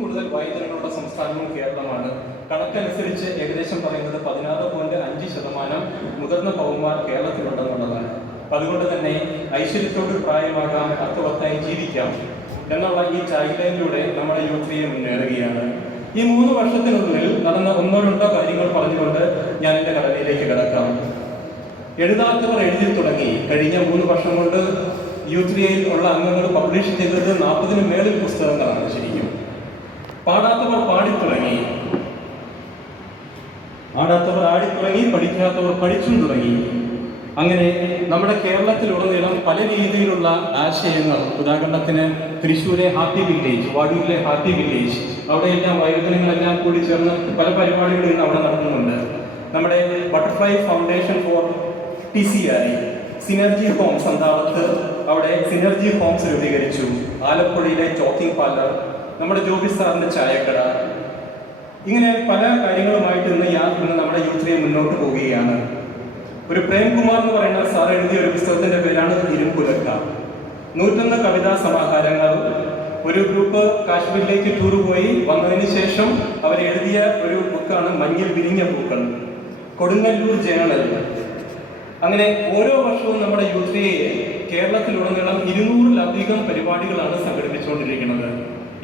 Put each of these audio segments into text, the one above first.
കൂടുതൽ വയോജനങ്ങളുടെ സംസ്ഥാനവും കേരളമാണ്. കണക്കനുസരിച്ച് ഏകദേശം പറയുന്നത് 16.5% മുതിർന്ന പൗരന്മാർ കേരളത്തിലുണ്ടെന്നുള്ളതാണ്. അതുകൊണ്ട് തന്നെ ഐശ്വര്യത്തോട് പ്രായമാകാം, അർത്ഥവത്തായി ജീവിക്കാം എന്നുള്ള ഈ ചൈൽഡ്ലൈനിലൂടെ നമ്മുടെ യൂത്ത് മുന്നേറുകയാണ്. ഈ 3 വർഷത്തിനുള്ളിൽ നടന്ന ഒന്നോ രണ്ടോ കാര്യങ്ങൾ പറഞ്ഞുകൊണ്ട് ഞാൻ എൻ്റെ കടമയിലേക്ക് കിടക്കാം. എഴുതാത്തവർ എഴുതി തുടങ്ങി. കഴിഞ്ഞ 3 വർഷം കൊണ്ട് യൂത്ത് ഉള്ള അംഗങ്ങൾ പബ്ലിഷ് ചെയ്തത് 40-ന് മേളിൽ പുസ്തകങ്ങളാണ്. ശരിക്കും പാടാത്തവർ പാടിത്തുടങ്ങി, ആടാത്തവർ ആടിത്തുടങ്ങി, പഠിക്കാത്തവർ പഠിച്ചും തുടങ്ങി. അങ്ങനെ നമ്മുടെ കേരളത്തിലുടനീളം പല രീതിയിലുള്ള ആശയങ്ങൾ, ഉദാഹരണത്തിന് തൃശ്ശൂരെ ഹാപ്പി വില്ലേജ്, വടൂരിലെ ഹാപ്പി വില്ലേജ്, അവിടെയെല്ലാം വയോജനങ്ങളെല്ലാം കൂടി ചേർന്ന് പല പരിപാടികളും ഇന്ന് അവിടെ നടക്കുന്നുണ്ട്. നമ്മുടെ butterfly foundation for TCI, synergy homes സന്താപത്ത്, അവിടെ സിനർജി ഹോംസ് രൂപീകരിച്ചു. ആലപ്പുഴയിലെ ചോക്കിംഗ് പാർലർ, നമ്മുടെ ജോബി സാറിന്റെ ചായക്കട, ഇങ്ങനെ പല കാര്യങ്ങളുമായിട്ട് ഇന്ന് നമ്മുടെ യൂത്ത് മുന്നോട്ട് പോവുകയാണ്. ഒരു പ്രേംകുമാർ എന്ന് പറയുന്ന സാർ എഴുതിയ ഒരു പുസ്തകത്തിന്റെ പേരാണ് ഇരുമ്പുലക്ക. 101 കവിതാ സമാഹാരങ്ങൾ. ഒരു ഗ്രൂപ്പ് കാശ്മീരിലേക്ക് ടൂർ പോയി വന്നതിന് ശേഷം അവർ എഴുതിയ ഒരു ബുക്കാണ് മഞ്ഞിൽ വിരിഞ്ഞ പൂക്കൾ. കൊടുങ്ങല്ലൂർ ജേണൽ. അങ്ങനെ ഓരോ വർഷവും നമ്മുടെ യൂത്ത് കേരളത്തിലുടനീളം 200-ലധികം പരിപാടികളാണ് സംഘടിപ്പിച്ചുകൊണ്ടിരിക്കുന്നത്.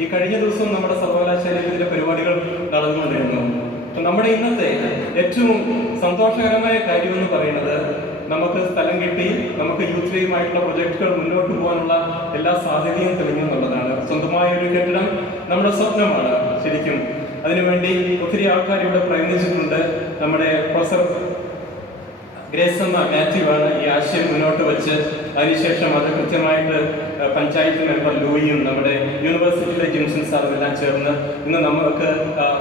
ഈ കഴിഞ്ഞ ദിവസം നമ്മുടെ സർവകലാശാലയിൽ ഇതിന്റെ പരിപാടികൾ നടന്നുകൊണ്ടിരുന്നു. നമ്മുടെ ഇന്നത്തെ ഏറ്റവും സന്തോഷകരമായ കാര്യം എന്ന് പറയുന്നത്, നമുക്ക് സ്ഥലം കിട്ടി, നമുക്ക് യൂത്ത് പ്രൊജക്ടുകൾ മുന്നോട്ട് പോകാനുള്ള എല്ലാ സാധ്യതയും തെളിഞ്ഞു എന്നുള്ളതാണ്. സ്വന്തമായ ഒരു കെട്ടിടം നമ്മുടെ സ്വപ്നമാണ്. ശരിക്കും അതിനുവേണ്ടി ഒത്തിരി ആൾക്കാർ ഇവിടെ പ്രയത്നിച്ചിട്ടുണ്ട്. നമ്മുടെ പ്രൊഫസർ ഗ്രേസമ്മ മാത്യു ആണ് ഈ ആശയം മുന്നോട്ട് വെച്ച്, അതിനുശേഷം അത് കൃത്യമായിട്ട് പഞ്ചായത്ത് മെമ്പർ ലൂയിയും നമ്മുടെ യൂണിവേഴ്സിറ്റിയിലെ ജിംസൺ സാറും എല്ലാം ചേർന്ന് ഇന്ന് നമുക്ക്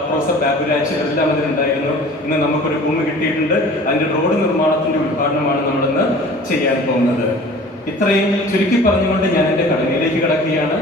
പ്രൊഫസർ ബാബുരാജ് എല്ലാം അതിലുണ്ടായിരുന്നു. ഇന്ന് നമുക്കൊരു ഭൂമി കിട്ടിയിട്ടുണ്ട്. അതിൻ്റെ റോഡ് നിർമ്മാണത്തിൻ്റെ ഉദ്ഘാടനമാണ് നമ്മളിന്ന് ചെയ്യാൻ പോകുന്നത്. ഇത്രയും ചുരുക്കി പറഞ്ഞുകൊണ്ട് ഞാൻ എൻ്റെ കടമയിലേക്ക് കിടക്കുകയാണ്.